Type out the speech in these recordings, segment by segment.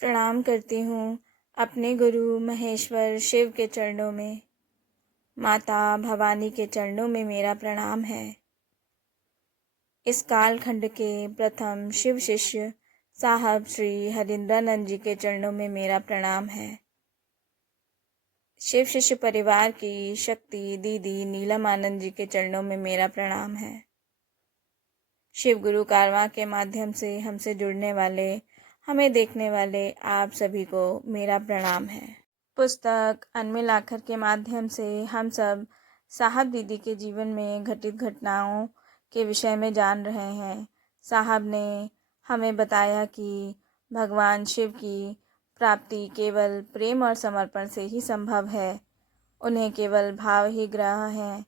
प्रणाम करती हूँ अपने गुरु महेश्वर शिव के चरणों में। माता भवानी के चरणों में मेरा प्रणाम है। इस कालखंड के प्रथम शिव शिष्य साहब श्री हरिंद्रानंद जी के चरणों में मेरा प्रणाम है। शिव शिष्य परिवार की शक्ति दीदी नीलम आनंद जी के चरणों में मेरा प्रणाम है। शिव गुरु कारवां के माध्यम से हमसे जुड़ने वाले, हमें देखने वाले आप सभी को मेरा प्रणाम है। पुस्तक अनमिल आखर के माध्यम से हम सब साहब दीदी के जीवन में घटित घटनाओं के विषय में जान रहे हैं। साहब ने हमें बताया कि भगवान शिव की प्राप्ति केवल प्रेम और समर्पण से ही संभव है। उन्हें केवल भाव ही ग्रह है।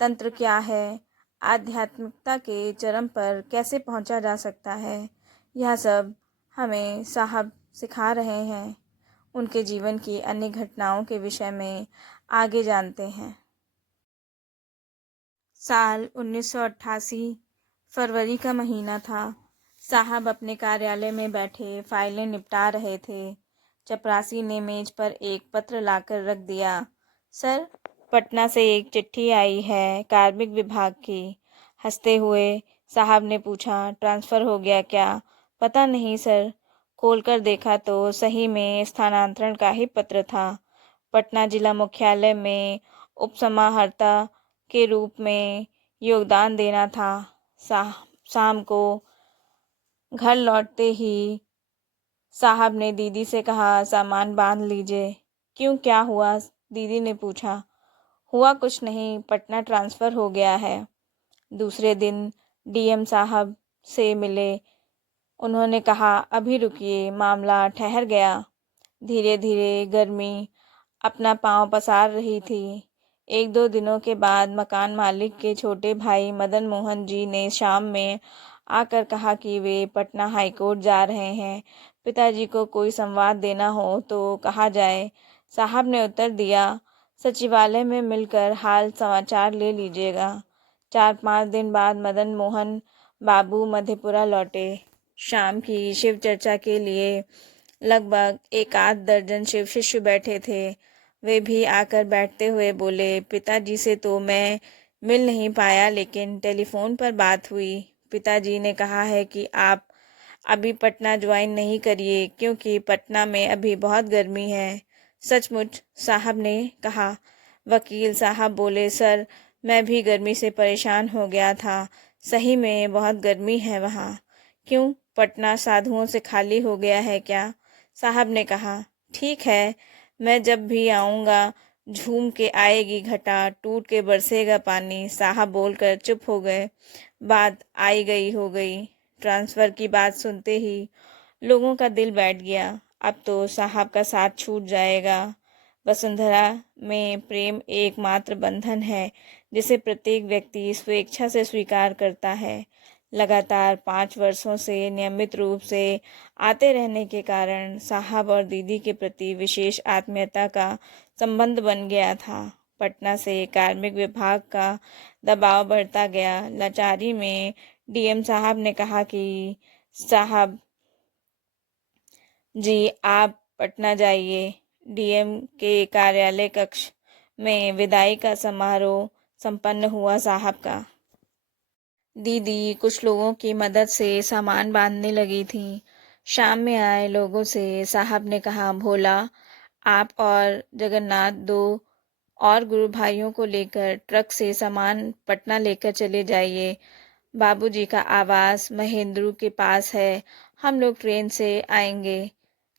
तंत्र क्या है, आध्यात्मिकता के चरम पर कैसे पहुंचा जा सकता है, यह सब हमें साहब सिखा रहे हैं। उनके जीवन की अन्य घटनाओं के विषय में आगे जानते हैं। साल 1988 फरवरी का महीना था। साहब अपने कार्यालय में बैठे फाइलें निपटा रहे थे। चपरासी ने मेज पर एक पत्र लाकर रख दिया। सर, पटना से एक चिट्ठी आई है कार्मिक विभाग की। हंसते हुए साहब ने पूछा, ट्रांसफ़र हो गया क्या? पता नहीं सर, खोलकर देखा तो सही में स्थानांतरण का ही पत्र था। पटना जिला मुख्यालय में उपसमाहर्ता के रूप में योगदान देना था। शाम को घर लौटते ही साहब ने दीदी से कहा, सामान बांध लीजिए। क्यों, क्या हुआ? दीदी ने पूछा। हुआ कुछ नहीं, पटना ट्रांसफ़र हो गया है। दूसरे दिन डीएम साहब से मिले। उन्होंने कहा, अभी रुकिए, मामला ठहर गया। धीरे धीरे गर्मी अपना पांव पसार रही थी। 1-2 दिनों के बाद मकान मालिक के छोटे भाई मदन मोहन जी ने शाम में आकर कहा कि वे पटना हाईकोर्ट जा रहे हैं। पिताजी को कोई संवाद देना हो तो कहा जाए। साहब ने उत्तर दिया, सचिवालय में मिलकर हाल समाचार ले लीजिएगा। 4-5 दिन बाद मदन मोहन बाबू मधेपुरा लौटे। शाम की शिव चर्चा के लिए लगभग 1-8 दर्जन शिव शिष्य बैठे थे। वे भी आकर बैठते हुए बोले, पिताजी से तो मैं मिल नहीं पाया, लेकिन टेलीफोन पर बात हुई। पिताजी ने कहा है कि आप अभी पटना ज्वाइन नहीं करिए, क्योंकि पटना में अभी बहुत गर्मी है। सचमुच? साहब ने कहा। वकील साहब बोले, सर, मैं भी गर्मी से परेशान हो गया था। सही में बहुत गर्मी है वहाँ। क्यों, पटना साधुओं से खाली हो गया है क्या? साहब ने कहा, ठीक है, मैं जब भी आऊँगा झूम के आएगी घटा, टूट के बरसेगा पानी। साहब बोलकर चुप हो गए। बात आई गई हो गई। ट्रांसफ़र की बात सुनते ही लोगों का दिल बैठ गया। अब तो साहब का साथ छूट जाएगा। वसुंधरा में प्रेम एकमात्र बंधन है जिसे प्रत्येक व्यक्ति स्वेच्छा से स्वीकार करता है। लगातार 5 वर्षों से नियमित रूप से आते रहने के कारण साहब और दीदी के प्रति विशेष आत्मीयता का संबंध बन गया था। पटना से कार्मिक विभाग का दबाव बढ़ता गया। लाचारी में डीएम साहब ने कहा कि साहब जी, आप पटना जाइए। डीएम के कार्यालय कक्ष में विदाई का समारोह संपन्न हुआ। साहब का दीदी कुछ लोगों की मदद से सामान बांधने लगी थी। शाम में आए लोगों से साहब ने कहा, भोला, आप और जगन्नाथ 2 और गुरु भाइयों को लेकर ट्रक से सामान पटना लेकर चले जाइए। बाबूजी का आवास महेंद्रू के पास है। हम लोग ट्रेन से आएंगे।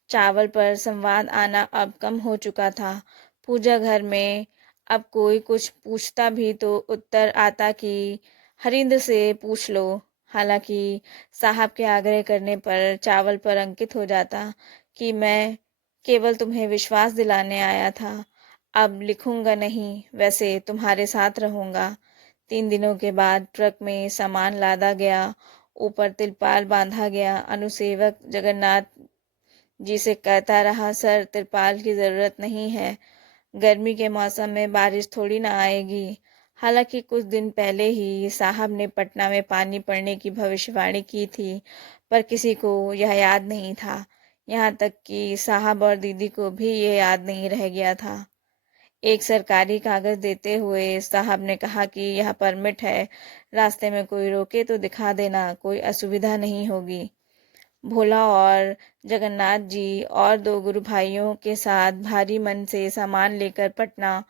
चावल पर संवाद आना अब कम हो चुका था। पूजा घर में अब कोई कुछ पूछता भी तो उत्तर आता कि हरिंद्र से पूछ लो। हालांकि साहब के आग्रह करने पर चावल पर अंकित हो जाता कि मैं केवल तुम्हें विश्वास दिलाने आया था। अब लिखूंगा नहीं, वैसे तुम्हारे साथ रहूंगा। 3 दिनों के बाद ट्रक में सामान लादा गया। ऊपर तिरपाल बांधा गया। अनुसेवक जगन्नाथ जी से कहता रहा, सर, तिरपाल की ज़रूरत नहीं है। गर्मी के मौसम में बारिश थोड़ी ना आएगी। हालांकि कुछ दिन पहले ही साहब ने पटना में पानी पड़ने की भविष्यवाणी की थी, पर किसी को यह याद नहीं था। यहाँ तक कि साहब और दीदी को भी ये याद नहीं रह गया था। एक सरकारी कागज देते हुए साहब ने कहा कि यह परमिट है, रास्ते में कोई रोके तो दिखा देना, कोई असुविधा नहीं होगी। भोला और जगन्नाथ जी और दो गुरु भाइयों के साथ भारी मन से सामान लेकर पटना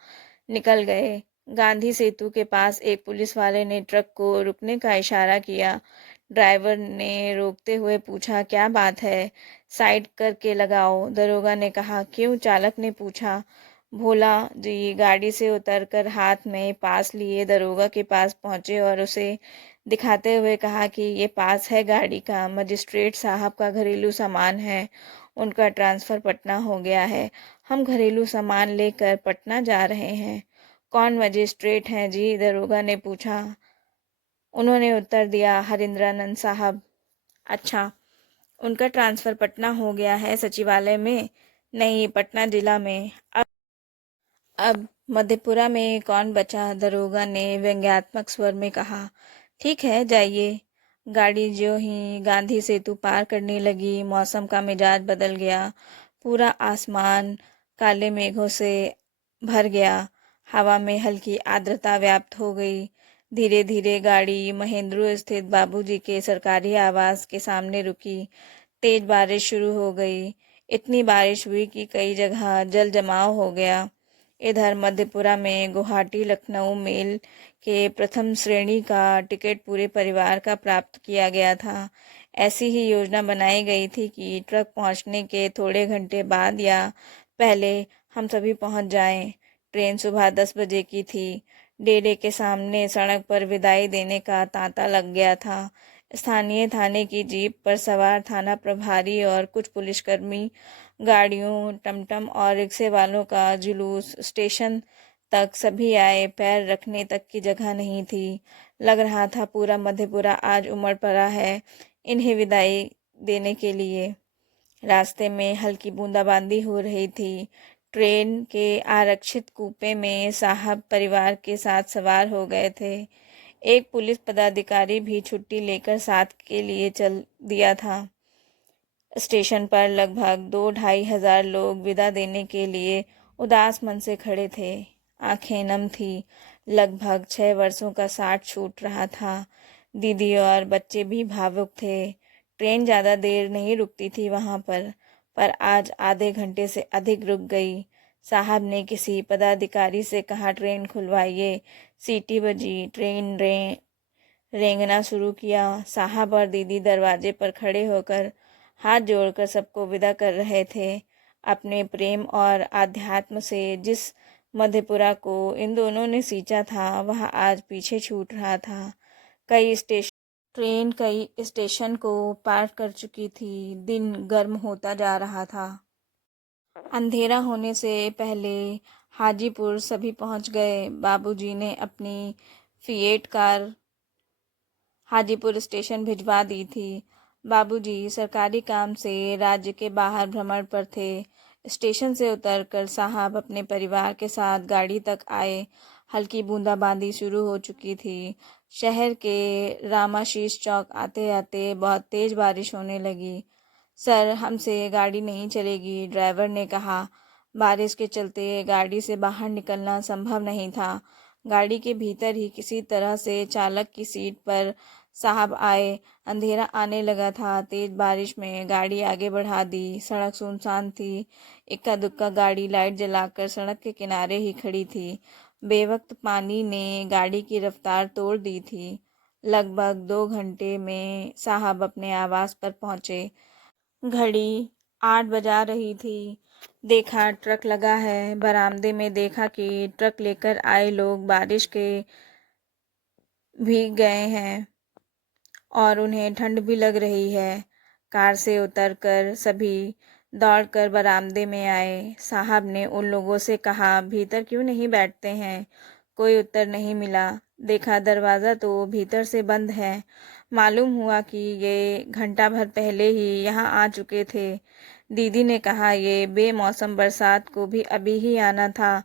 निकल गए। गांधी सेतु के पास एक पुलिस वाले ने ट्रक को रुकने का इशारा किया। ड्राइवर ने रोकते हुए पूछा, क्या बात है, साइड करके लगाओ। दरोगा ने कहा, क्यों? चालक ने पूछा। भोला जी गाड़ी से उतरकर हाथ में पास लिए दरोगा के पास पहुंचे और उसे दिखाते हुए कहा कि ये पास है गाड़ी का, मजिस्ट्रेट साहब का घरेलू सामान है, उनका ट्रांसफ़र पटना हो गया है, हम घरेलू सामान लेकर पटना जा रहे हैं। कौन मजिस्ट्रेट हैं जी? दरोगा ने पूछा। उन्होंने उत्तर दिया, हरिंद्रानंद साहब। अच्छा, उनका ट्रांसफ़र पटना हो गया है सचिवालय में? नहीं, पटना जिला में। अब मधेपुरा में कौन बचा? दरोगा ने व्यंग्यात्मक स्वर में कहा। ठीक है, जाइए। गाड़ी ज्यों ही गांधी सेतु पार करने लगी, मौसम का मिजाज बदल गया। पूरा आसमान काले मेघों से भर गया। हवा में हल्की आर्द्रता व्याप्त हो गई। धीरे धीरे गाड़ी महेंद्रू स्थित बाबूजी के सरकारी आवास के सामने रुकी। तेज बारिश शुरू हो गई। इतनी बारिश हुई कि कई जगह जल जमाव हो गया। इधर मधेपुरा में गुवाहाटी लखनऊ मेल के प्रथम श्रेणी का टिकट पूरे परिवार का प्राप्त किया गया था। ऐसी ही योजना बनाई गई थी कि ट्रक पहुंचने के थोड़े घंटे बाद या पहले हम सभी पहुंच जाएं। ट्रेन सुबह 10 बजे की थी। डेरे के सामने सड़क पर विदाई देने का तांता लग गया था। स्थानीय थाने की जीप पर सवार थाना प्रभारी और कुछ पुलिसकर्मी, गाड़ियों, टमटम और रिक्शे वालों का जुलूस स्टेशन तक सभी आए। पैर रखने तक की जगह नहीं थी। लग रहा था पूरा मधेपुरा आज उमड़ पड़ा है इन्हें विदाई देने के लिए। रास्ते में हल्की बूंदाबांदी हो रही थी। ट्रेन के आरक्षित कूपे में साहब परिवार के साथ सवार हो गए थे। एक पुलिस पदाधिकारी भी छुट्टी लेकर साथ के लिए चल दिया था। स्टेशन पर लगभग 2-2,500 लोग विदा देने के लिए उदास मन से खड़े थे। आंखें नम थी। लगभग 6 वर्षों का साठ छूट रहा था। दीदी और बच्चे भी भावुक थे। ट्रेन ज़्यादा देर नहीं रुकती थी वहाँ पर आज आधे घंटे से अधिक रुक गई। साहब ने किसी पदाधिकारी से कहा, ट्रेन खुलवाइए। सीटी बजी। ट्रेन रेंगना शुरू किया। साहब और दीदी दरवाजे पर खड़े होकर हाथ जोड़कर सबको विदा कर रहे थे। अपने प्रेम और आध्यात्म से जिस मधेपुरा को इन दोनों ने सींचा था वह आज पीछे छूट रहा था। ट्रेन कई स्टेशन को पार कर चुकी थी। दिन गर्म होता जा रहा था। अंधेरा होने से पहले हाजीपुर सभी पहुंच गए। बाबूजी ने अपनी फिएट कार हाजीपुर स्टेशन भिजवा दी थी। बाबूजी सरकारी काम से राज्य के बाहर भ्रमण पर थे। स्टेशन से उतरकर साहब अपने परिवार के साथ गाड़ी तक आए। हल्की बूंदाबांदी शुरू हो चुकी थी। शहर के रामाशीष चौक आते आते बहुत तेज बारिश होने लगी। सर, हमसे गाड़ी नहीं चलेगी, ड्राइवर ने कहा। बारिश के चलते गाड़ी से बाहर निकलना संभव नहीं था। गाड़ी के भीतर ही किसी तरह से चालक की सीट पर साहब आए। अंधेरा आने लगा था। तेज बारिश में गाड़ी आगे बढ़ा दी। सड़क सुनसान थी। इक्का दुक्का गाड़ी लाइट जलाकर सड़क के किनारे ही खड़ी थी। बेवक्त पानी ने गाड़ी की रफ्तार तोड़ दी थी। लगभग 2 घंटे में साहब अपने आवास पर पहुंचे। घड़ी 8 बजा रही थी। देखा ट्रक लगा है। बरामदे में देखा कि ट्रक लेकर आए लोग बारिश के भीग गए हैं और उन्हें ठंड भी लग रही है। कार से उतरकर सभी दौड़कर बरामदे में आए। साहब ने उन लोगों से कहा, भीतर क्यों नहीं बैठते हैं? कोई उत्तर नहीं मिला। देखा दरवाज़ा तो भीतर से बंद है। मालूम हुआ कि ये घंटा भर पहले ही यहाँ आ चुके थे। दीदी ने कहा, ये बेमौसम बरसात को भी अभी ही आना था।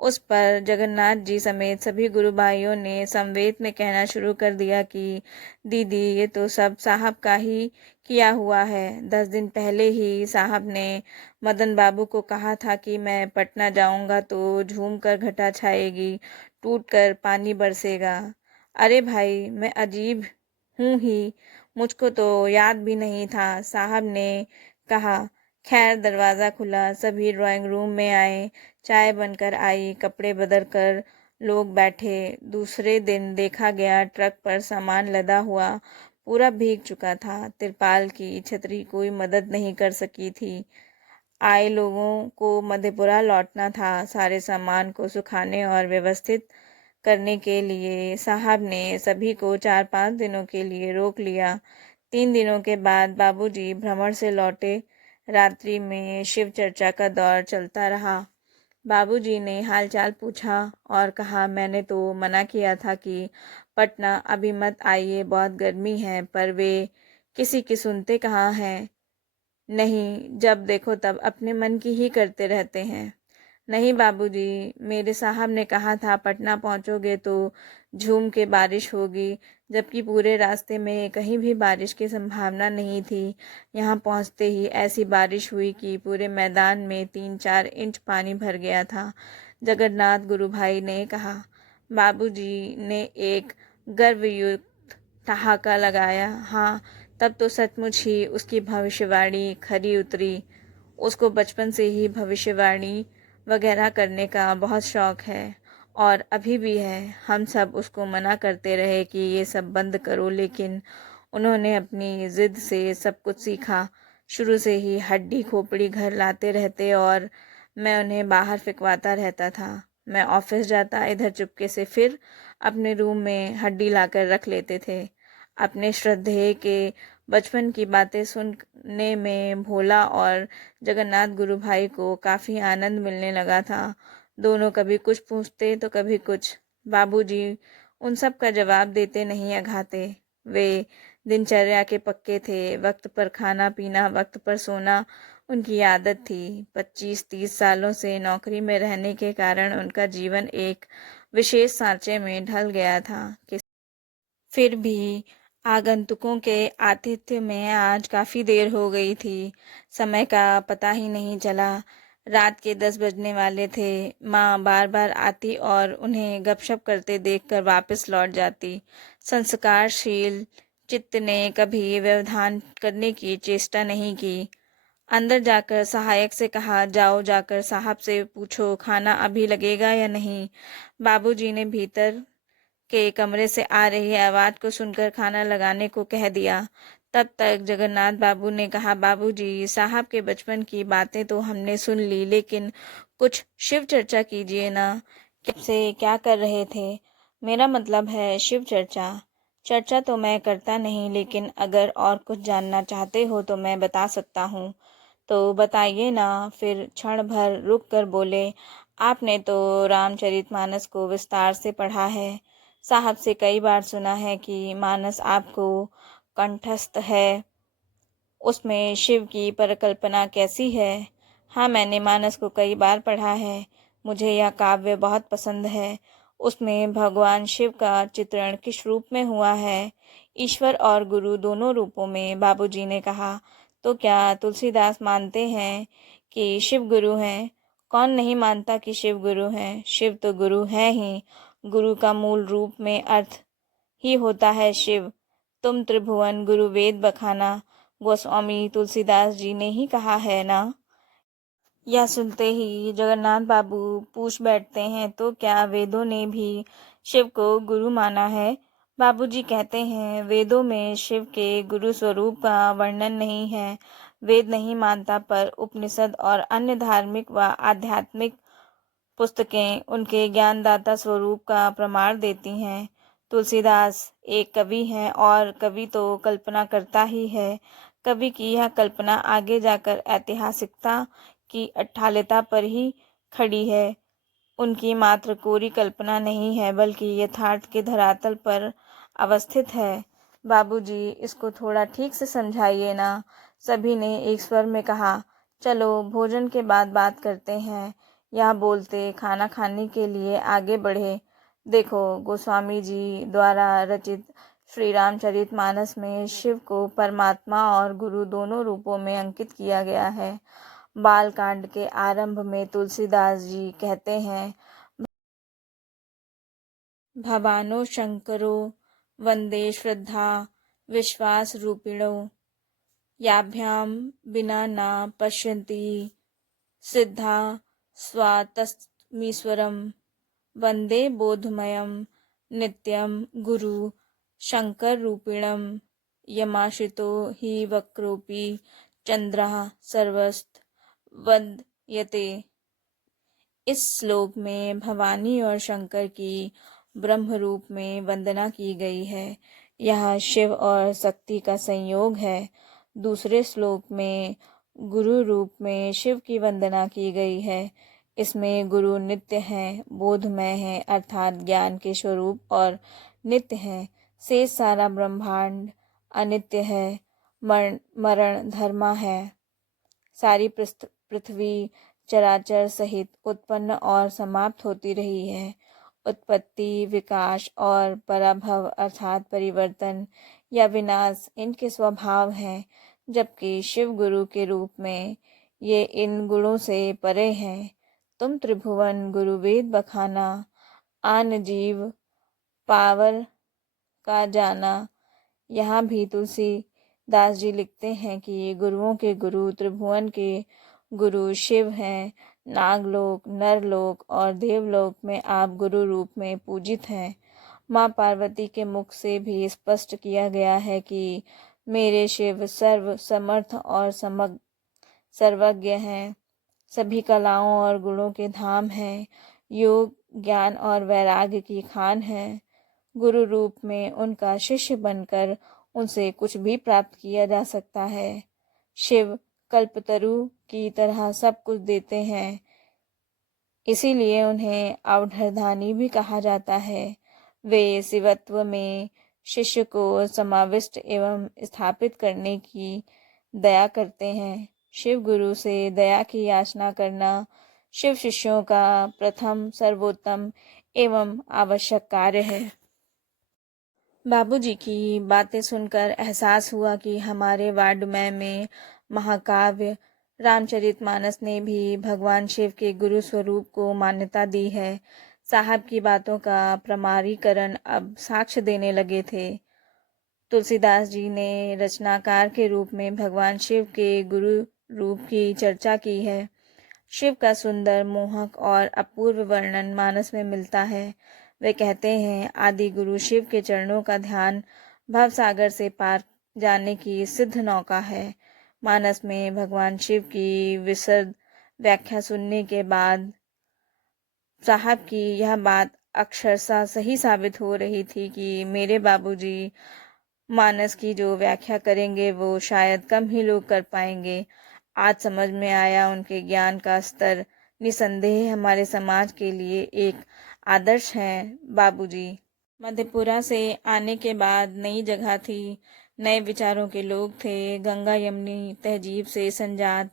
उस पर जगन्नाथ जी समेत सभी गुरु भाइयों ने समवेत में कहना शुरू कर दिया कि दीदी, ये तो सब साहब का ही किया हुआ है। 10 दिन पहले ही साहब ने मदन बाबू को कहा था कि मैं पटना जाऊंगा तो झूम कर घटा छाएगी, टूट कर पानी बरसेगा। अरे भाई, मैं अजीब हूँ ही, मुझको तो याद भी नहीं था, साहब ने कहा। खैर, दरवाज़ा खुला, सभी ड्राइंग रूम में आए, चाय बनकर आई, कपड़े बदल कर लोग बैठे। दूसरे दिन देखा गया, ट्रक पर सामान लदा हुआ पूरा भीग चुका था। तिरपाल की छतरी कोई मदद नहीं कर सकी थी। आए लोगों को मधेपुरा लौटना था। सारे सामान को सुखाने और व्यवस्थित करने के लिए साहब ने सभी को 4-5 दिनों के लिए रोक लिया। 3 दिनों के बाद बाबूजी भ्रमण से लौटे। रात्रि में शिव चर्चा का दौर चलता रहा। बाबूजी ने हालचाल पूछा और कहा, मैंने तो मना किया था कि पटना अभी मत आइए, बहुत गर्मी है, पर वे किसी की सुनते कहाँ हैं। नहीं, जब देखो तब अपने मन की ही करते रहते हैं। नहीं बाबूजी, मेरे साहब ने कहा था पटना पहुंचोगे तो झूम के बारिश होगी, जबकि पूरे रास्ते में कहीं भी बारिश की संभावना नहीं थी। यहाँ पहुंचते ही ऐसी बारिश हुई कि पूरे मैदान में 3-4 इंच पानी भर गया था। जगन्नाथ गुरु भाई ने कहा। बाबूजी ने एक गर्वयुक्त ठहाका लगाया। हाँ, तब तो सचमुच ही उसकी भविष्यवाणी खरी उतरी। उसको बचपन से ही भविष्यवाणी वगैरह करने का बहुत शौक है और अभी भी है। हम सब उसको मना करते रहे कि ये सब बंद करो, लेकिन उन्होंने अपनी ज़िद से सब कुछ सीखा। शुरू से ही हड्डी खोपड़ी घर लाते रहते और मैं उन्हें बाहर फिकवाता रहता था। मैं ऑफिस जाता, इधर चुपके से फिर अपने रूम में हड्डी लाकर रख लेते थे। अपने श्रद्धेय के बचपन की बातें सुनने में भोला और जगन्नाथ गुरु भाई को काफ़ी आनंद मिलने लगा था। दोनों कभी कुछ पूछते तो कभी कुछ। बाबूजी उन सब का जवाब देते नहीं अघाते। वे दिनचर्या के पक्के थे। वक्त पर खाना पीना, वक्त पर सोना उनकी आदत थी। 25-30 सालों से नौकरी में रहने के कारण उनका जीवन एक विशेष सांचे में ढल गया था। फिर भी आगंतुकों के आतिथ्य में आज काफ़ी देर हो गई थी। समय का पता ही नहीं चला। रात के 10 बजने वाले थे। माँ बार बार आती और उन्हें गपशप करते देखकर वापस लौट जाती। संस्कारशील चित्त ने कभी व्यवधान करने की चेष्टा नहीं की। अंदर जाकर सहायक से कहा, जाओ जाकर साहब से पूछो खाना अभी लगेगा या नहीं। बाबूजी ने भीतर के कमरे से आ रही आवाज़ को सुनकर खाना लगाने को कह दिया। तब तक जगन्नाथ बाबू ने कहा, बाबूजी, साहब के बचपन की बातें तो हमने सुन ली, लेकिन कुछ शिव चर्चा कीजिए ना। से क्या कर रहे थे? मेरा मतलब है शिव चर्चा। चर्चा तो मैं करता नहीं, लेकिन अगर और कुछ जानना चाहते हो तो मैं बता सकता हूँ। तो बताइए ना। फिर क्षण भर रुक कर बोले, आपने तो रामचरितमानस को विस्तार से पढ़ा है। साहब से कई बार सुना है कि मानस आपको कंठस्थ है। उसमें शिव की परिकल्पना कैसी है? हाँ, मैंने मानस को कई बार पढ़ा है। मुझे यह काव्य बहुत पसंद है। उसमें भगवान शिव का चित्रण किस रूप में हुआ है? ईश्वर और गुरु दोनों रूपों में, बाबूजी ने कहा। तो क्या तुलसीदास मानते हैं कि शिव गुरु हैं? कौन नहीं मानता कि शिव गुरु हैं? शिव तो गुरु है ही। गुरु का मूल रूप में अर्थ ही होता है शिव। तुम त्रिभुवन गुरु वेद बखाना, गोस्वामी तुलसीदास जी ने ही कहा है ना। यह सुनते ही जगन्नाथ बाबू पूछ बैठते हैं, तो क्या वेदों ने भी शिव को गुरु माना है? बाबूजी कहते हैं, वेदों में शिव के गुरु स्वरूप का वर्णन नहीं है। वेद नहीं मानता, पर उपनिषद और अन्य धार्मिक व आध्यात्मिक पुस्तकें उनके ज्ञानदाता स्वरूप का प्रमाण देती हैं। तुलसीदास एक कवि हैं और कवि तो कल्पना करता ही है। कवि की यह कल्पना आगे जाकर ऐतिहासिकता की अट्ठालिता पर ही खड़ी है। उनकी मात्र कोरी कल्पना नहीं है, बल्कि यथार्थ के धरातल पर अवस्थित है। बाबूजी, इसको थोड़ा ठीक से समझाइए ना। सभी ने एक स्वर में कहा, चलो भोजन के बाद बात करते हैं। यह बोलते खाना खाने के लिए आगे बढ़े। देखो, गोस्वामी जी द्वारा रचित श्री रामचरितमानस में शिव को परमात्मा और गुरु दोनों रूपों में अंकित किया गया है। बालकांड के आरंभ में तुलसीदास जी कहते हैं, भवानो शंकरो वंदे श्रद्धा विश्वास रूपिणो याभ्याम बिना न पश्यन्ति सिद्धा स्वातमीश्वरम वंदे बोधमयम नित्यम गुरु शंकर रूपिणम यमाश्रितो हि वक्रोपि चंद्रः सर्वस्त वंद्यते। इस श्लोक में भवानी और शंकर की ब्रह्म रूप में वंदना की गई है। यह शिव और शक्ति का संयोग है। दूसरे श्लोक में गुरु रूप में शिव की वंदना की गई है। इसमें गुरु नित्य हैं, बोधमय हैं, अर्थात ज्ञान के स्वरूप और नित्य हैं। शेष सारा ब्रह्मांड अनित्य है, मरण धर्मा है। सारी पृथ्वी चराचर सहित उत्पन्न और समाप्त होती रही है। उत्पत्ति, विकास और पराभव अर्थात परिवर्तन या विनाश इनके स्वभाव हैं, जबकि शिव गुरु के रूप में ये इन गुणों से परे हैं। तुम त्रिभुवन गुरु वेद बखाना, आन जीव पावर का जाना। यहाँ भी तुलसीदास जी लिखते हैं कि गुरुओं के गुरु त्रिभुवन के गुरु शिव हैं। नागलोक, नरलोक और देवलोक में आप गुरु रूप में पूजित हैं। माँ पार्वती के मुख से भी स्पष्ट किया गया है कि मेरे शिव सर्व समर्थ और सर्वज्ञ हैं, सभी कलाओं और गुणों के धाम हैं, योग ज्ञान और वैराग्य की खान है। गुरु रूप में उनका शिष्य बनकर उनसे कुछ भी प्राप्त किया जा सकता है। शिव कल्पतरु की तरह सब कुछ देते हैं, इसीलिए उन्हें अवधरधानी भी कहा जाता है। वे शिवत्व में शिष्य को समाविष्ट एवं स्थापित करने की दया करते हैं। शिव गुरु से दया की याचना करना शिव शिष्यों का प्रथम, सर्वोत्तम एवं आवश्यक कार्य है। बाबूजी की बातें सुनकर एहसास हुआ कि हमारे वाड्मय में महाकाव्य रामचरितमानस ने भी भगवान शिव के गुरु स्वरूप को मान्यता दी है। साहब की बातों का प्रमाणीकरण अब साक्ष्य देने लगे थे। तुलसीदास जी ने रचनाकार के रूप में भगवान शिव के गुरु रूप की चर्चा की है। शिव का सुंदर, मोहक और अपूर्व वर्णन मानस में मिलता है। वे कहते हैं, आदि गुरु शिव के चरणों का ध्यान भवसागर से पार जाने की सिद्ध नौका है। मानस में भगवान शिव की विशद व्याख्या सुनने के बाद साहब की यह बात अक्षरशः सही साबित हो रही थी कि मेरे बाबूजी मानस की जो व्याख्या करेंगे वो शायद कम ही लोग कर पाएंगे। आज समझ में आया, उनके ज्ञान का स्तर निसंदेह हमारे समाज के लिए एक आदर्श है। बाबूजी मधेपुरा से आने के बाद नई जगह थी, नए विचारों के लोग थे। गंगा यमुनी तहजीब से संजात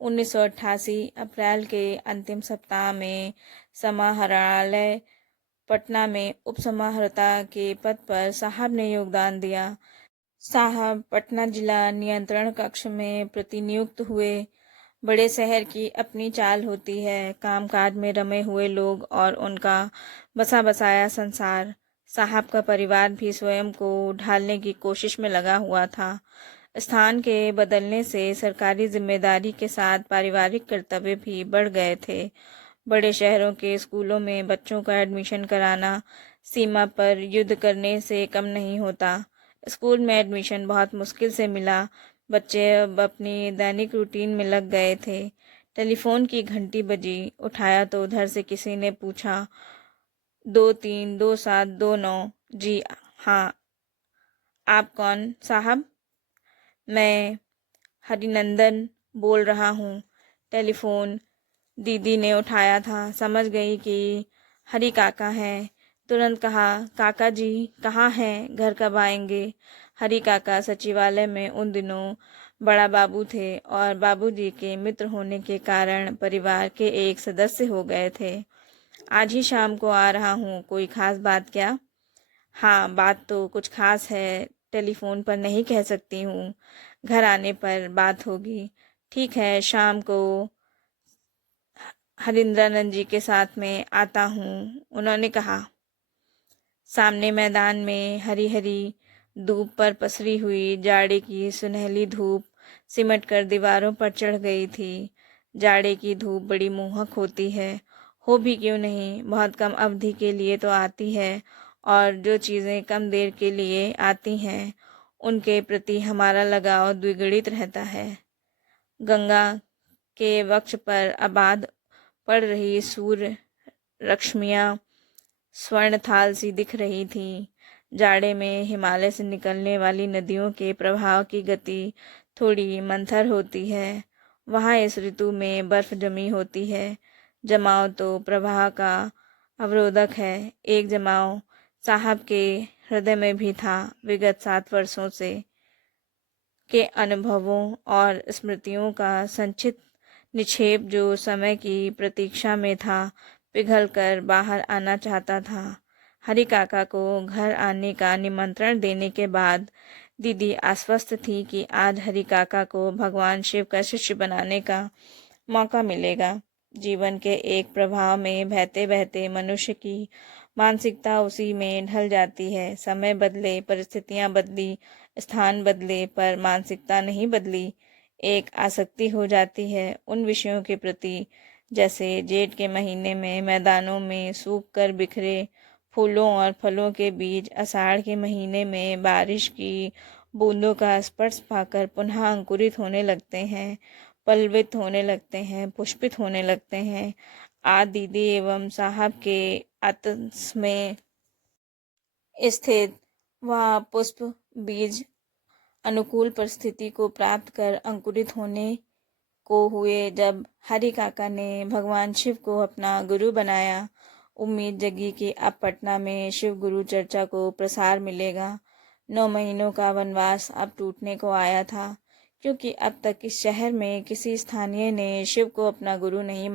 1988 अप्रैल के अंतिम सप्ताह में समाहरणालय पटना में उपसमाहर्ता के पद पर साहब ने योगदान दिया। साहब पटना जिला नियंत्रण कक्ष में प्रतिनियुक्त हुए। बड़े शहर की अपनी चाल होती है, कामकाज में रमे हुए लोग और उनका बसा बसाया संसार। साहब का परिवार भी स्वयं को ढालने की कोशिश में लगा हुआ था। स्थान के बदलने से सरकारी जिम्मेदारी के साथ पारिवारिक कर्तव्य भी बढ़ गए थे। बड़े शहरों के स्कूलों में बच्चों का एडमिशन कराना सीमा पर युद्ध करने से कम नहीं होता। स्कूल में एडमिशन बहुत मुश्किल से मिला। बच्चे अब अपनी दैनिक रूटीन में लग गए थे। टेलीफोन की घंटी बजी। उठाया तो उधर से किसी ने पूछा, 232729। जी हाँ। आप कौन साहब? मैं हरिनंदन बोल रहा हूँ। टेलीफोन दीदी ने उठाया था। समझ गई कि हरि काका हैं। तुरंत कहा, काका जी कहाँ हैं, घर कब आएंगे? हरि काका सचिवालय में उन दिनों बड़ा बाबू थे और बाबूजी के मित्र होने के कारण परिवार के एक सदस्य हो गए थे। आज ही शाम को आ रहा हूँ, कोई खास बात क्या? हाँ, बात तो कुछ खास है, टेलीफोन पर नहीं कह सकती हूँ, घर आने पर बात होगी। ठीक है, शाम को हरिंद्रानंद जी के साथ में आता हूँ, उन्होंने कहा। सामने मैदान में हरी हरी धूप पर पसरी हुई जाड़े की सुनहली धूप सिमट कर दीवारों पर चढ़ गई थी। जाड़े की धूप बड़ी मोहक होती है, हो भी क्यों नहीं, बहुत कम अवधि के लिए तो आती है, और जो चीज़ें कम देर के लिए आती हैं उनके प्रति हमारा लगाव द्विगुणित रहता है। गंगा के वक्ष पर आबाद पड़ रही सूर्य रश्मियाँ स्वर्ण थाल सी दिख रही थी। जाड़े में हिमालय से निकलने वाली नदियों के प्रवाह की गति थोड़ी मंथर होती है। वहाँ इस ऋतु में बर्फ जमी होती है। जमाव तो प्रवाह का अवरोधक है। एक जमाव साहब के हृदय में भी था। विगत 7 वर्षों से के अनुभवों और स्मृतियों का संचित निक्षेप जो समय की प्रतीक्षा में था, पिघल कर बाहर आना चाहता था। हरि काका को घर आने का निमंत्रण देने के बाद दीदी आश्वस्त थी कि आज हरि काका को भगवान शिव का शिष्य बनाने का मौका मिलेगा। जीवन के एक प्रवाह में बहते बहते मनुष्य की मानसिकता उसी में ढल जाती है। समय बदले, परिस्थितियां बदली, स्थान बदले, पर मानसिकता नहीं बदली। एक आसक्ति हो जाती है उन विषयों के प्रति, जैसे जेठ के महीने में मैदानों में सूख कर बिखरे फूलों और फलों के बीज आषाढ़ के महीने में बारिश की बूंदों का स्पर्श पाकर पुनः अंकुरित होने लगते हैं, पल्लवित होने लगते हैं, पुष्पित होने लगते हैं। आज दीदी एवं साहब के आतंस में स्थित वह पुष्प बीज अनुकूल परिस्थिति को प्राप्त कर अंकुरित होने को हुए। जब हरि काका ने भगवान शिव को अपना गुरु बनाया, उम्मीद जगी कि अब पटना में शिव गुरु चर्चा को प्रसार मिलेगा। 9 महीनों का वनवास अब टूटने को आया था, क्योंकि अब तक इस शहर में किसी स्थानीय ने शिव को अपना गुरु नहीं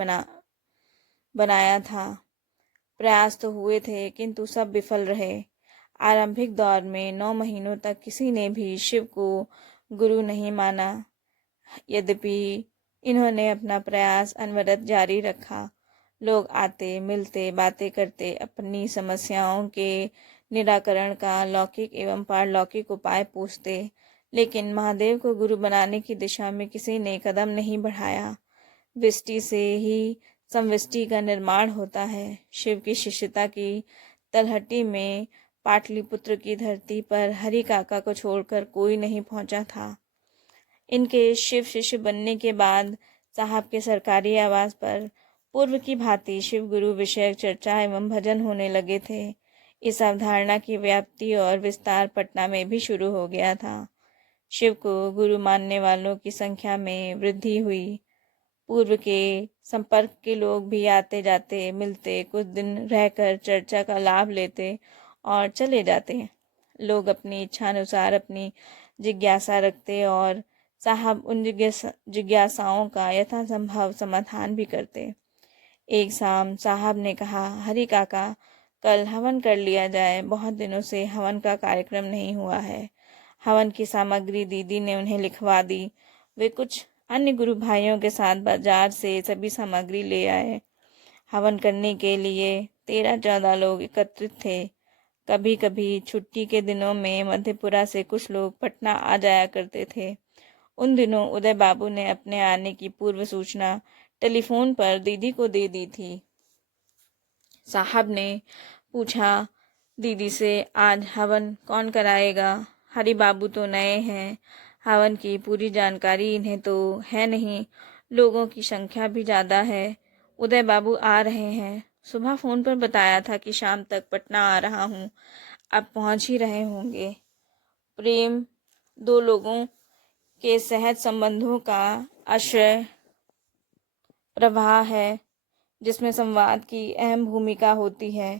बनाया था। प्रयास तो हुए थे, किंतु सब विफल रहे। आरंभिक दौर में 9 महीनों तक किसी ने भी शिव को गुरु नहीं माना। यद्यपि इन्होंने अपना प्रयास अनवरत जारी रखा। लोग आते, मिलते, बातें करते, अपनी समस्याओं के निराकरण का लौकिक एवं पारलौकिक उपाय पूछते, लेकिन महादेव को गुरु बनाने की दिशा में किसी ने कदम नहीं बढ़ाया। विष्टि से ही समविष्टि का निर्माण होता है। शिव की शिष्यता की तलहटी में पाटलिपुत्र की धरती पर हरि काका को छोड़कर कोई नहीं पहुंचा था। इनके शिव शिष्य बनने के बाद साहब के सरकारी आवास पर पूर्व की भांति शिव गुरु विषयक चर्चा एवं भजन होने लगे थे। इस अवधारणा की व्याप्ति और विस्तार पटना में भी शुरू हो गया था। शिव को गुरु मानने वालों की संख्या में वृद्धि हुई। पूर्व के संपर्क के लोग भी आते जाते, मिलते, कुछ दिन रहकर चर्चा का लाभ लेते और चले जाते। लोग अपनी इच्छानुसार अपनी जिज्ञासा रखते और साहब उन जिज्ञासाओं का यथासंभव समाधान भी करते। एक शाम साहब ने कहा, हरि काका, कल हवन कर लिया जाए, बहुत दिनों से हवन का कार्यक्रम नहीं हुआ है। हवन की सामग्री दीदी ने उन्हें लिखवा दी। वे कुछ अन्य गुरु भाइयों के साथ बाजार से सभी सामग्री ले आए। हवन करने के लिए 13-14 लोग एकत्रित थे। कभी कभी छुट्टी के दिनों में मधेपुरा से कुछ लोग पटना आ जाया करते थे। उन दिनों उदय बाबू ने अपने आने की पूर्व सूचना टेलीफोन पर दीदी को दे दी थी। साहब ने पूछा दीदी से, आज हवन कौन कराएगा? हरि बाबू तो नए हैं, हवन की पूरी जानकारी इन्हें तो है नहीं, लोगों की संख्या भी ज़्यादा है। उदय बाबू आ रहे हैं, सुबह फ़ोन पर बताया था कि शाम तक पटना आ रहा हूँ, अब पहुँच ही रहे होंगे। प्रेम 2 लोगों के सहज संबंधों का आश्रय प्रवाह है, जिसमें संवाद की अहम भूमिका होती है।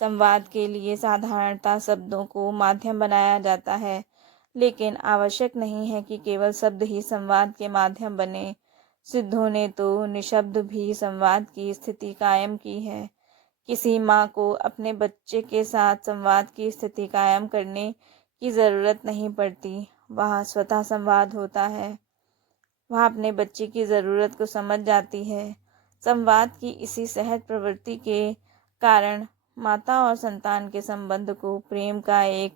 संवाद के लिए साधारणतः शब्दों को माध्यम बनाया जाता है, लेकिन आवश्यक नहीं है कि केवल शब्द ही संवाद के माध्यम बने। सिद्धों ने तो निशब्द भी संवाद की स्थिति कायम की है। किसी माँ को अपने बच्चे के साथ संवाद की स्थिति कायम करने की ज़रूरत नहीं पड़ती, वह स्वतः संवाद होता है। वह अपने बच्चे की ज़रूरत को समझ जाती है। संवाद की इसी सहज प्रवृत्ति के कारण माता और संतान के संबंध को प्रेम का एक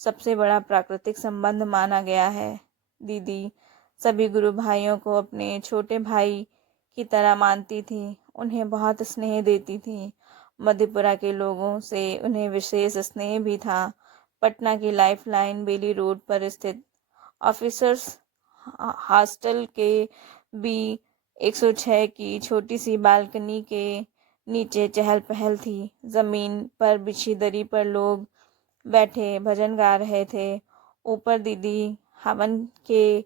सबसे बड़ा प्राकृतिक संबंध माना गया है। दीदी सभी गुरु भाइयों को अपने छोटे भाई की तरह मानती थी, उन्हें बहुत स्नेह देती थी। मधेपुरा के लोगों से उन्हें विशेष स्नेह भी था। पटना की लाइफलाइन बेली रोड पर स्थित ऑफिसर्स हॉस्टल के बी 106 की छोटी सी बालकनी के नीचे चहल पहल थी। जमीन पर बिछी दरी पर लोग बैठे भजन गा रहे थे। ऊपर दीदी हवन के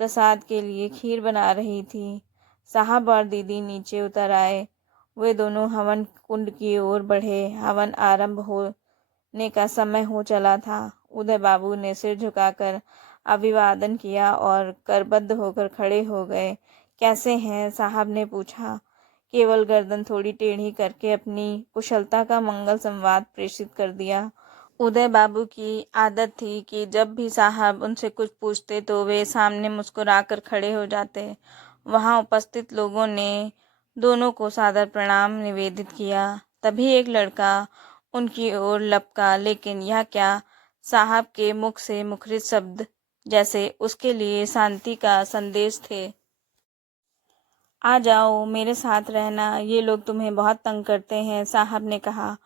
प्रसाद के लिए खीर बना रही थी। साहब और दीदी नीचे उतर आए। वे दोनों हवन कुंड की ओर बढ़े। हवन आरंभ होने का समय हो चला था। उदय बाबू ने सिर झुकाकर अभिवादन किया और करबद्ध होकर खड़े हो गए। कैसे हैं? साहब ने पूछा। केवल गर्दन थोड़ी टेढ़ी करके अपनी कुशलता का मंगल संवाद प्रेषित कर दिया। उदय बाबू की आदत थी कि जब भी साहब उनसे कुछ पूछते तो वे सामने मुस्कुराकर खड़े हो जाते। वहां उपस्थित लोगों ने दोनों को सादर प्रणाम निवेदित किया। तभी एक लड़का उनकी ओर लपका, लेकिन यह क्या? साहब के मुख से मुखरित शब्द जैसे उसके लिए शांति का संदेश थे। आ जाओ, मेरे साथ रहना, ये लोग तुम्हें बहुत तंग करते हैं, साहब ने कहा।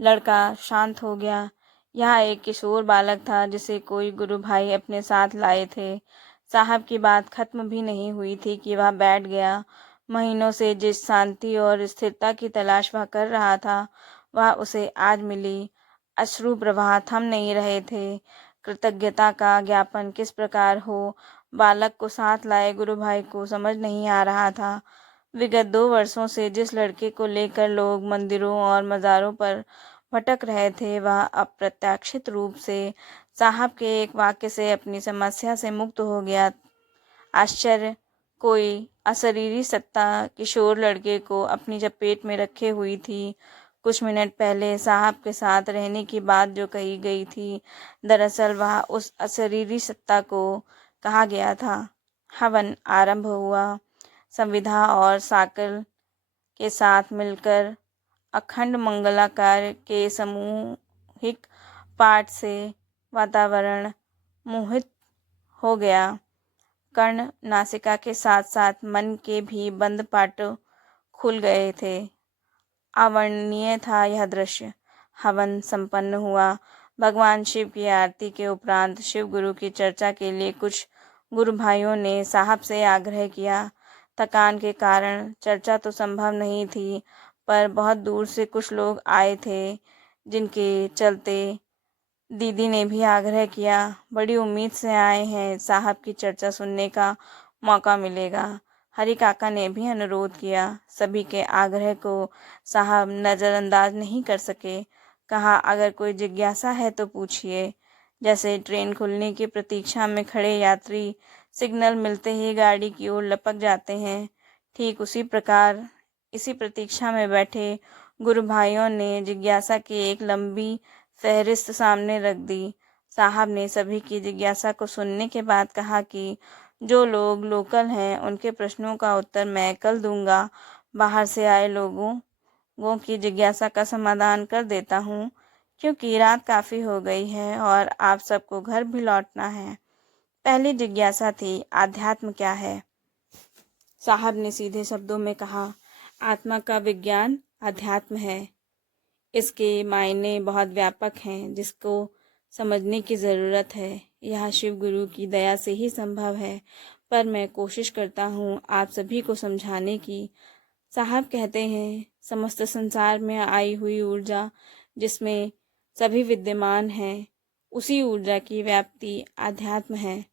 लड़का शांत हो गया। यह एक किशोर बालक था जिसे कोई गुरु भाई अपने साथ लाए थे। साहब की बात खत्म भी नहीं हुई थी कि वह बैठ गया। महीनों से जिस शांति और स्थिरता की तलाश वह कर रहा था, वह उसे आज मिली। अश्रु प्रवाह थम नहीं रहे थे। कृतज्ञता का ज्ञापन किस प्रकार हो, बालक को साथ लाए गुरु भाई को समझ नहीं आ रहा था। विगत 2 वर्षों से जिस लड़के को लेकर लोग मंदिरों और मज़ारों पर भटक रहे थे, वह अप्रत्याशित रूप से साहब के एक वाक्य से अपनी समस्या से मुक्त हो गया। आश्चर्य! कोई अशरीरी सत्ता किशोर लड़के को अपनी चपेट में रखे हुई थी। कुछ मिनट पहले साहब के साथ रहने की बात जो कही गई थी, दरअसल वह उस अशरीरी सत्ता को कहा गया था। हवन आरंभ हुआ। संविधा और साकल के साथ मिलकर अखंड मंगलाकार के सामूहिक पाठ से वातावरण मोहित हो गया। कर्ण नासिका के साथ साथ मन के भी बंद पाट खुल गए थे। अवर्णनीय था यह दृश्य। हवन संपन्न हुआ। भगवान शिव की आरती के उपरांत शिव गुरु की चर्चा के लिए कुछ गुरु भाइयों ने साहब से आग्रह किया। थकान के कारण चर्चा तो संभव नहीं थी, पर बहुत दूर से कुछ लोग आए थे, जिनके चलते दीदी ने भी आग्रह किया। बड़ी उम्मीद से आए हैं, साहब की चर्चा सुनने का मौका मिलेगा। हरि काका ने भी अनुरोध किया। सभी के आग्रह को साहब नज़रअंदाज नहीं कर सके। कहा, अगर कोई जिज्ञासा है तो पूछिए। जैसे ट्रेन खुलने की प्रतीक्षा में खड़े यात्री सिग्नल मिलते ही गाड़ी की ओर लपक जाते हैं, ठीक उसी प्रकार इसी प्रतीक्षा में बैठे गुरु भाइयों ने जिज्ञासा की एक लंबी फहरिस्त सामने रख दी। साहब ने सभी की जिज्ञासा को सुनने के बाद कहा कि जो लोग लोकल हैं उनके प्रश्नों का उत्तर मैं कल दूंगा। बाहर से आए लोगों की जिज्ञासा का समाधान कर देता हूँ, क्योंकि रात काफ़ी हो गई है और आप सबको घर भी लौटना है। पहली जिज्ञासा थी, आध्यात्म क्या है? साहब ने सीधे शब्दों में कहा, आत्मा का विज्ञान अध्यात्म है। इसके मायने बहुत व्यापक हैं, जिसको समझने की ज़रूरत है। यह शिव गुरु की दया से ही संभव है, पर मैं कोशिश करता हूँ आप सभी को समझाने की। साहब कहते हैं, समस्त संसार में आई हुई ऊर्जा जिसमें सभी विद्यमान हैं, उसी ऊर्जा की व्याप्ति आध्यात्म है।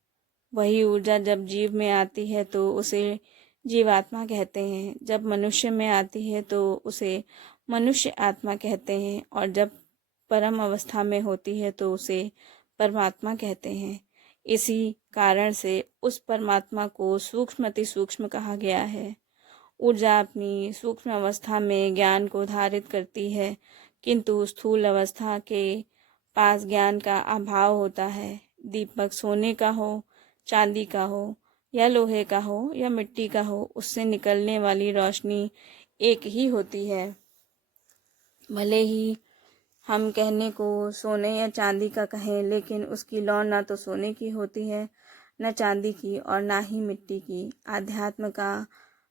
वही ऊर्जा जब जीव में आती है तो उसे जीवात्मा कहते हैं, जब मनुष्य में आती है तो उसे मनुष्य आत्मा कहते हैं, और जब परम अवस्था में होती है तो उसे परमात्मा कहते हैं। इसी कारण से उस परमात्मा को सूक्ष्म अति सूक्ष्म कहा गया है। ऊर्जा अपनी सूक्ष्म अवस्था में ज्ञान को धारित करती है, किंतु स्थूल अवस्था के पास ज्ञान का अभाव होता है। दीपक सोने का हो, चांदी का हो, या लोहे का हो, या मिट्टी का हो, उससे निकलने वाली रोशनी एक ही होती है। भले ही हम कहने को सोने या चांदी का कहें, लेकिन उसकी लौ ना तो सोने की होती है, न चांदी की, और ना ही मिट्टी की। आध्यात्म का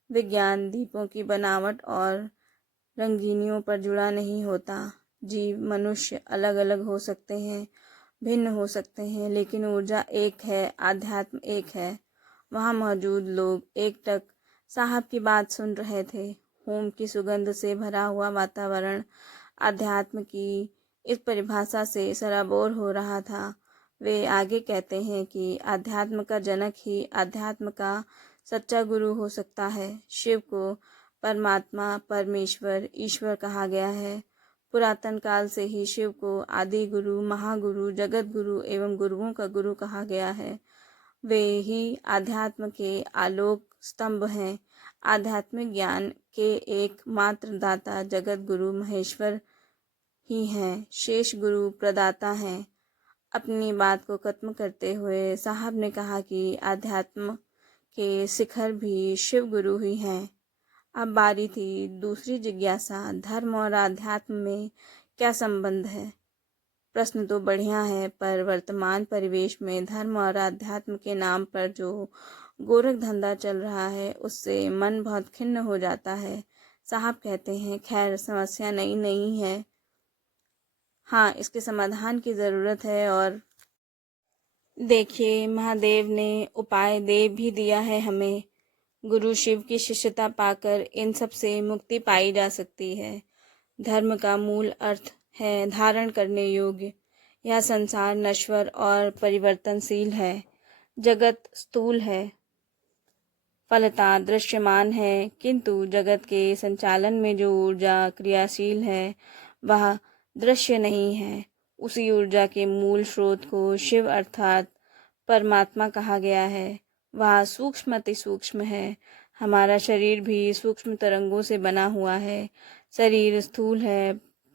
विज्ञान दीपों की बनावट और रंगीनियों पर जुड़ा नहीं होता। जीव मनुष्य अलग अलग हो सकते हैं, भिन्न हो सकते हैं, लेकिन ऊर्जा एक है, आध्यात्म एक है। वहाँ मौजूद लोग एकटक साहब की बात सुन रहे थे। होम की सुगंध से भरा हुआ वातावरण आध्यात्म की इस परिभाषा से सराबोर हो रहा था। वे आगे कहते हैं कि आध्यात्म का जनक ही आध्यात्म का सच्चा गुरु हो सकता है। शिव को परमात्मा, परमेश्वर, ईश्वर कहा गया है। पुरातन काल से ही शिव को आदि गुरु, महागुरु, जगत गुरु एवं गुरुओं का गुरु कहा गया है। वे ही आध्यात्म के आलोक स्तंभ हैं। आध्यात्मिक ज्ञान के एकमात्र दाता जगत गुरु महेश्वर ही हैं। शेष गुरु प्रदाता हैं। अपनी बात को खत्म करते हुए साहब ने कहा कि आध्यात्म के शिखर भी शिव गुरु ही हैं। अब बारी थी दूसरी जिज्ञासा, धर्म और आध्यात्म में क्या संबंध है? प्रश्न तो बढ़िया है, पर वर्तमान परिवेश में धर्म और आध्यात्म के नाम पर जो गोरख धंधा चल रहा है, उससे मन बहुत खिन्न हो जाता है। साहब कहते हैं, खैर समस्या नई नहीं है, हाँ इसके समाधान की ज़रूरत है। और देखिए, महादेव ने उपाय दे भी दिया है हमें। गुरु शिव की शिष्यता पाकर इन सब से मुक्ति पाई जा सकती है। धर्म का मूल अर्थ है धारण करने योग्य। यह संसार नश्वर और परिवर्तनशील है। जगत स्थूल है, फलतः दृश्यमान है, किंतु जगत के संचालन में जो ऊर्जा क्रियाशील है वह दृश्य नहीं है। उसी ऊर्जा के मूल स्रोत को शिव अर्थात परमात्मा कहा गया है। वह सूक्ष्म अति सूक्ष्म है। हमारा शरीर भी सूक्ष्म तरंगों से बना हुआ है। शरीर स्थूल है,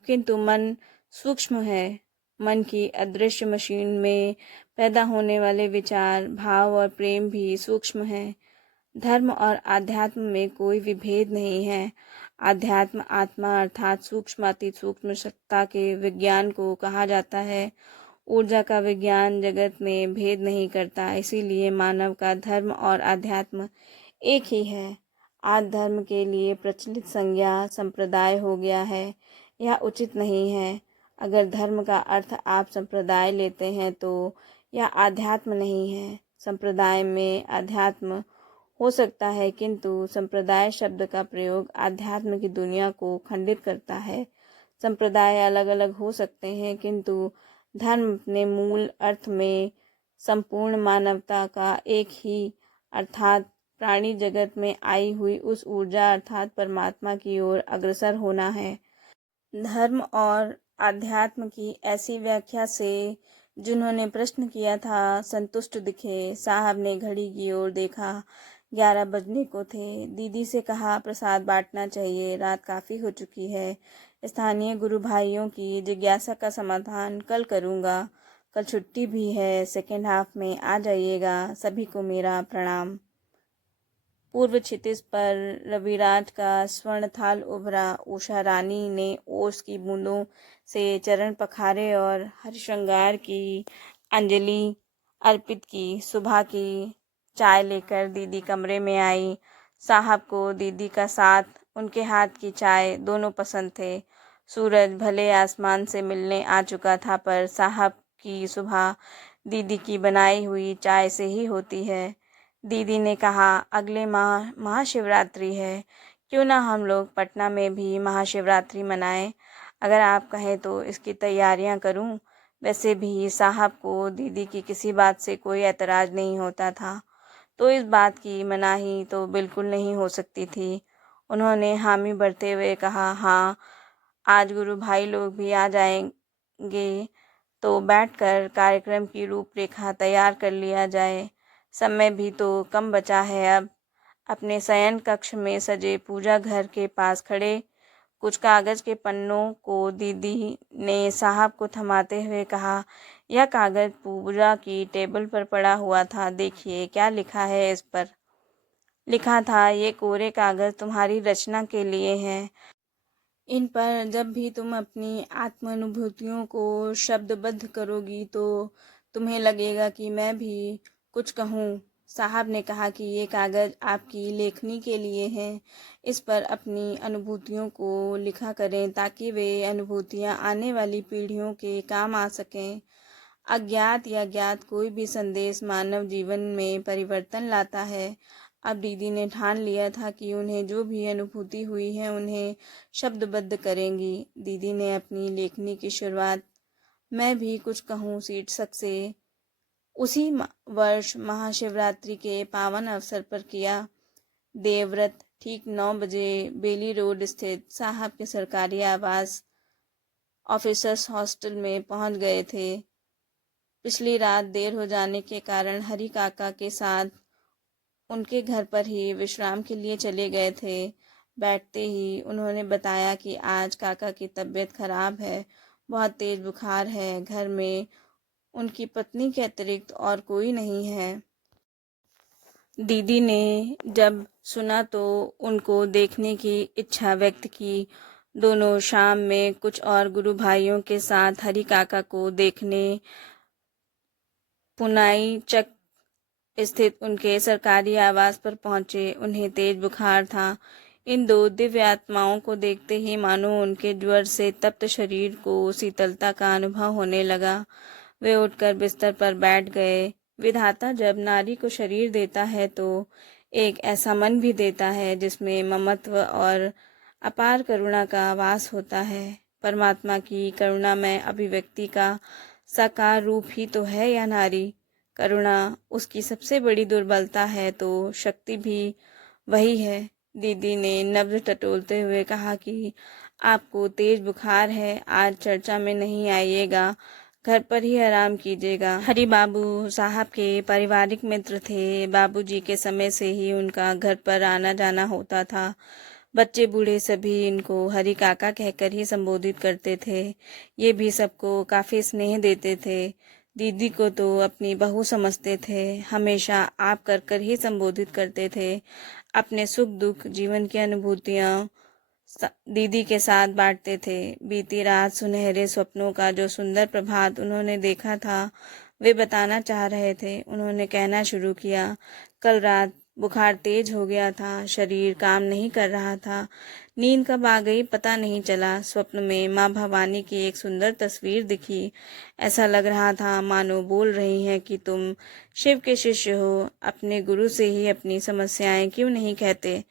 किंतु मन सूक्ष्म है। मन की अदृश्य मशीन में पैदा होने वाले विचार, भाव और प्रेम भी सूक्ष्म हैं। धर्म और आध्यात्म में कोई विभेद नहीं है। आध्यात्म आत्मा अर्थात सूक्ष्माति सूक्ष्म सत्ता के विज्ञान को कहा जाता है। ऊर्जा का विज्ञान जगत में भेद नहीं करता, इसीलिए मानव का धर्म और आध्यात्म एक ही है। आदि धर्म के लिए प्रचलित संज्ञा संप्रदाय हो गया है, यह उचित नहीं है। अगर धर्म का अर्थ आप संप्रदाय लेते हैं तो यह आध्यात्म नहीं है। संप्रदाय में अध्यात्म हो सकता है, किंतु संप्रदाय शब्द का प्रयोग आध्यात्म की दुनिया को खंडित करता है। संप्रदाय अलग अलग हो सकते हैं, किंतु धर्म अपने मूल अर्थ में संपूर्ण मानवता का एक ही अर्थात प्राणी जगत में आई हुई उस ऊर्जा अर्थात परमात्मा की ओर अग्रसर होना है। धर्म और अध्यात्म की ऐसी व्याख्या से जिन्होंने प्रश्न किया था संतुष्ट दिखे। साहब ने घड़ी की ओर देखा, 11 बजने को थे। दीदी से कहा प्रसाद बांटना चाहिए, रात काफ़ी हो चुकी है। स्थानीय गुरु भाइयों की जिज्ञासा का समाधान कल करूँगा। कल छुट्टी भी है, सेकेंड हाफ में आ जाइएगा। सभी को मेरा प्रणाम। पूर्व क्षितिज पर रविराज का स्वर्ण थाल उभरा। उषा रानी ने ओस की बूंदों से चरण पखारे और हरिश्रृंगार की अंजलि अर्पित की। सुबह की चाय लेकर दीदी कमरे में आई। साहब को दीदी का साथ, उनके हाथ की चाय दोनों पसंद थे। सूरज भले आसमान से मिलने आ चुका था, पर साहब की सुबह दीदी की बनाई हुई चाय से ही होती है। दीदी ने कहा, अगले माह महाशिवरात्रि है, क्यों ना हम लोग पटना में भी महाशिवरात्रि मनाएं। अगर आप कहें तो इसकी तैयारियां करूं। वैसे भी साहब को दीदी की किसी बात से कोई एतराज़ नहीं होता था, तो इस बात की मनाही तो बिल्कुल नहीं हो सकती थी। उन्होंने हामी भरते हुए कहा, हाँ आज गुरु भाई लोग भी आ जाएंगे तो बैठकर कार्यक्रम की रूपरेखा तैयार कर लिया जाए। समय भी तो कम बचा है अब। अपने शयन कक्ष में सजे पूजा घर के पास खड़े कुछ कागज़ के पन्नों को दीदी ने साहब को थमाते हुए कहा, यह कागज़ पूजा की टेबल पर पड़ा हुआ था, देखिए क्या लिखा है इस पर। लिखा था, ये कोरे कागज़ तुम्हारी रचना के लिए हैं। इन पर जब भी तुम अपनी आत्मानुभूतियों को शब्दबद्ध करोगी तो तुम्हें लगेगा कि मैं भी कुछ कहूँ। साहब ने कहा कि ये कागज़ आपकी लेखनी के लिए हैं। इस पर अपनी अनुभूतियों को लिखा करें ताकि वे अनुभूतियाँ आने वाली पीढ़ियों के काम आ सकें। अज्ञात या ज्ञात कोई भी संदेश मानव जीवन में परिवर्तन लाता है। अब दीदी ने ठान लिया था कि उन्हें जो भी अनुभूति हुई है उन्हें शब्दबद्ध करेंगी। दीदी ने अपनी लेखनी की शुरुआत मैं भी कुछ कहूँ शीर्षक से उसी वर्ष महाशिवरात्रि के पावन अवसर पर किया। देवव्रत ठीक 9 बजे बेली रोड स्थित साहब के सरकारी आवास ऑफिसर्स हॉस्टल में पहुंच गए थे। पिछली रात देर हो जाने के कारण हरि काका के साथ उनके घर पर ही विश्राम के लिए चले गए थे। बैठते ही उन्होंने बताया कि आज काका की तबीयत खराब है, बहुत तेज बुखार है। घर में उनकी पत्नी के अतिरिक्त और कोई नहीं है। दीदी ने जब सुना तो उनको देखने की इच्छा व्यक्त की। दोनों शाम में कुछ और गुरु भाइयों के साथ हरि काका को देखने पुनाई चक स्थित उनके सरकारी आवास पर पहुंचे। उन्हें तेज बुखार था। इन दो दिव्य आत्माओं को देखते ही मानो उनके ज्वर से तप्त शरीर को शीतलता का अनुभव होने लगा। वे उठकर बिस्तर पर बैठ गए। विधाता जब नारी को शरीर देता है तो एक ऐसा मन भी देता है जिसमें ममत्व और अपार करुणा का वास होता है। परमात्मा की करुणामय अभिव्यक्ति का साकार रूप ही तो है यह नारी। करुणा उसकी सबसे बड़ी दुर्बलता है तो शक्ति भी वही है। दीदी ने नब्ज टटोलते हुए कहा कि आपको तेज बुखार है, आज चर्चा में नहीं आइएगा, घर पर ही आराम कीजिएगा। हरि बाबू साहब के पारिवारिक मित्र थे। बाबूजी के समय से ही उनका घर पर आना जाना होता था। बच्चे बूढ़े सभी इनको हरि काका कहकर ही संबोधित करते थे। ये भी सबको काफ़ी स्नेह देते थे। दीदी को तो अपनी बहू समझते थे, हमेशा आप कर कर ही संबोधित करते थे। अपने सुख दुख जीवन की अनुभूतियाँ दीदी के साथ बांटते थे। बीती रात सुनहरे स्वप्नों का जो सुंदर प्रभात उन्होंने देखा था वे बताना चाह रहे थे। उन्होंने कहना शुरू किया, कल रात बुखार तेज हो गया था, शरीर काम नहीं कर रहा था, नींद कब आ गई पता नहीं चला। स्वप्न में माँ भवानी की एक सुंदर तस्वीर दिखी। ऐसा लग रहा था मानो बोल रही हैं कि तुम शिव के शिष्य हो, अपने गुरु से ही अपनी समस्याएं क्यों नहीं कहते।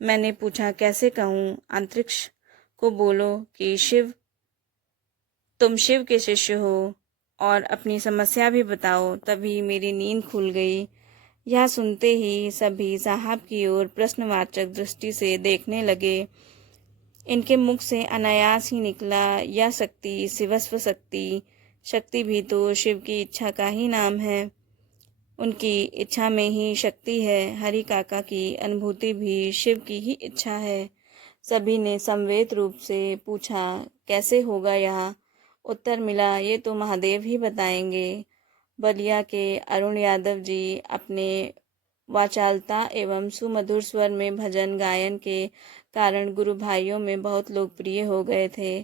मैंने पूछा, कैसे कहूँ? अंतरिक्ष को बोलो कि तुम शिव के शिष्य हो और अपनी समस्या भी बताओ। तभी मेरी नींद खुल गई। यह सुनते ही सभी साहब की ओर प्रश्नवाचक दृष्टि से देखने लगे। इनके मुख से अनायास ही निकला, यह शक्ति शिवस्व शक्ति। शक्ति भी तो शिव की इच्छा का ही नाम है। उनकी इच्छा में ही शक्ति है। हरि काका की अनुभूति भी शिव की ही इच्छा है। सभी ने समवेत रूप से पूछा, कैसे होगा यह? उत्तर मिला, ये तो महादेव ही बताएंगे। बलिया के अरुण यादव जी अपने वाचालता एवं सुमधुर स्वर में भजन गायन के कारण गुरु भाइयों में बहुत लोकप्रिय हो गए थे।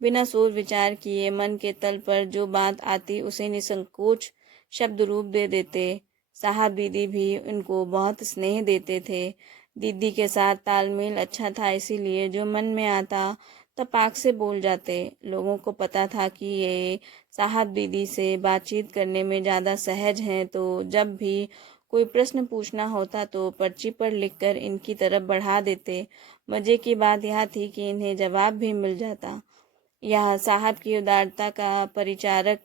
बिना सोच विचार किए मन के तल पर जो बात आती उसे निसंकोच शब्द रूप दे देते। साहब दीदी भी उनको बहुत स्नेह देते थे। दीदी के साथ तालमेल अच्छा था, इसीलिए जो मन में आता तपाक से बोल जाते। लोगों को पता था कि ये साहब दीदी से बातचीत करने में ज़्यादा सहज हैं, तो जब भी कोई प्रश्न पूछना होता तो पर्ची पर लिखकर इनकी तरफ बढ़ा देते। मज़े की बात यह थी कि इन्हें जवाब भी मिल जाता। यह साहब की उदारता का परिचारक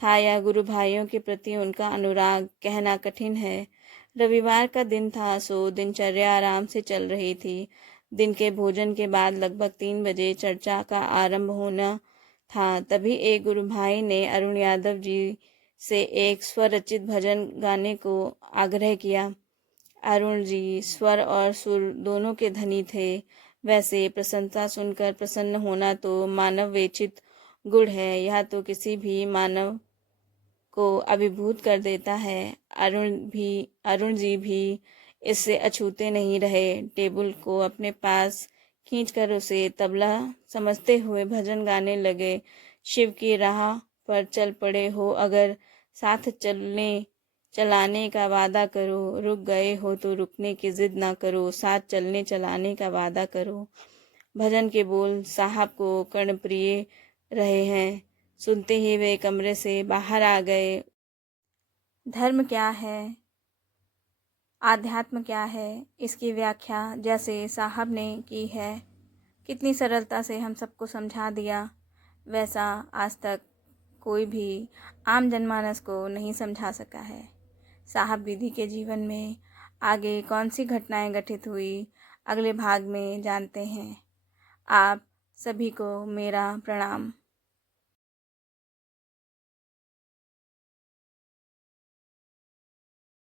था या गुरु भाइयों के प्रति उनका अनुराग, कहना कठिन है। रविवार का दिन था, सो दिनचर्या आराम से चल रही थी। दिन के भोजन के बाद लगभग 3 बजे चर्चा का आरंभ होना था। तभी एक गुरु भाई ने अरुण यादव जी से एक स्वरचित भजन गाने को आग्रह किया। अरुण जी स्वर और सुर दोनों के धनी थे। वैसे प्रशंसा सुनकर प्रसन्न होना तो मानव वेचित गुण है, यह तो किसी भी मानव को अभिभूत कर देता है। अरुण जी भी इससे अछूते नहीं रहे। टेबल को अपने पास खींचकर उसे तबला समझते हुए भजन गाने लगे। शिव की राह पर चल पड़े हो अगर, साथ चलाने का वादा करो, रुक गए हो तो रुकने की जिद ना करो, साथ चलने चलाने का वादा करो। भजन के बोल साहब को कर्णप्रिय रहे हैं। सुनते ही वे कमरे से बाहर आ गए। धर्म क्या है, आध्यात्म क्या है, इसकी व्याख्या जैसे साहब ने की है, कितनी सरलता से हम सबको समझा दिया, वैसा आज तक कोई भी आम जनमानस को नहीं समझा सका है। साहब विधि के जीवन में आगे कौन सी घटनाएं घटित हुई, अगले भाग में जानते हैं। आप सभी को मेरा प्रणाम।